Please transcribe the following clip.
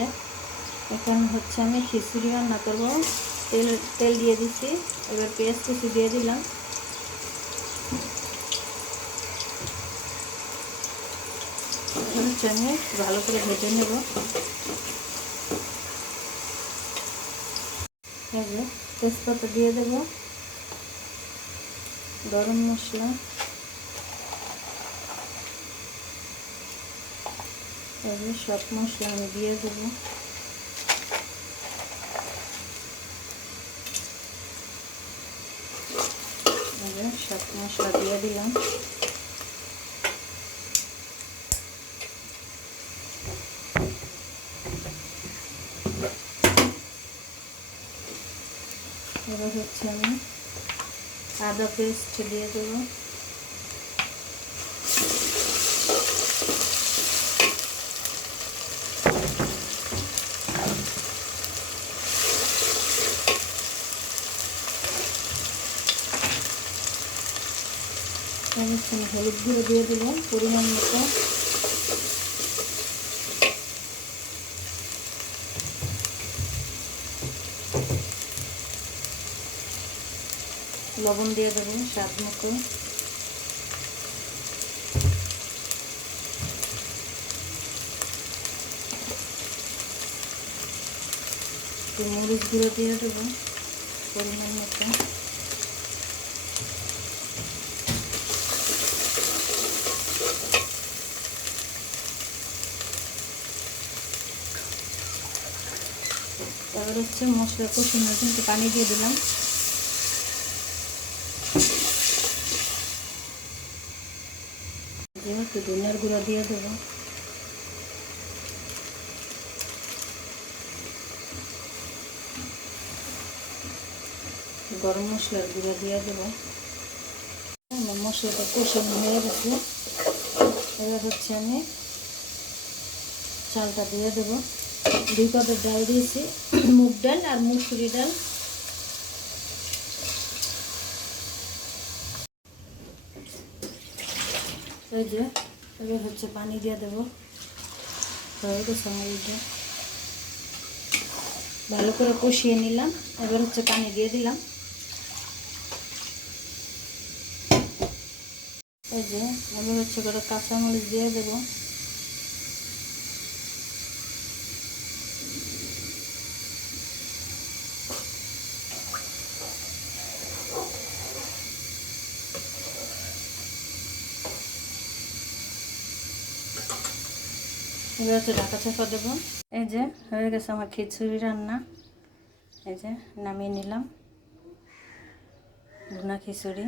যে এখন হচ্ছে আমি খিচুড়ি রান্না করব। তেল দিয়ে দিচ্ছি, এবার পেঁয়াজ কুচি দিয়ে দিলাম। হচ্ছে আমি ভালো করে ভেজে নেব। তেজপাতা দিয়ে দেব, গরম মশলা, সব মশলা আমি দিয়ে দেবো। সব মশলা দিয়ে দিলাম। এবার হচ্ছে আমি আদা পেস্ট দিয়ে দেবো। হলুদ গুঁড়ো দিয়ে দিলাম পরিমাণ মতো। লবণ দিয়ে দেবো স্বাদ মতো। মরিচ গুঁড়ো দিয়ে দেবো পরিমাণ মতো। এবার হচ্ছে মশলা কষানোর কিন্তু পানি দিয়ে দিলাম। একটু ধনিয়ার গুঁড়ো দিয়ে দেবো। গরম মশলার গুঁড়ো দিয়ে দেবো। আমার মশলাটা কষানো হয়ে গেছে। এবার হচ্ছে আমি চালটা দিয়ে দেবো। 2 কাপের ডাল দিয়েছি, মুগ ডাল আর মুসুরি ডাল। এই যে এবার হচ্ছে পানি দিয়ে দেবো। ভালো করে কষিয়ে নিলাম। এবার হচ্ছে পানি দিয়ে দিলাম। এই যে এবার হচ্ছে করে কাঁচামরিচ দিয়ে দেবো। এবার হচ্ছে ঢাকা চাপা দেবো। এই যে হয়ে গেছে আমার খিচুড়ি রান্না। এই যে নামিয়ে নিলাম ভুনা খিচুড়ি।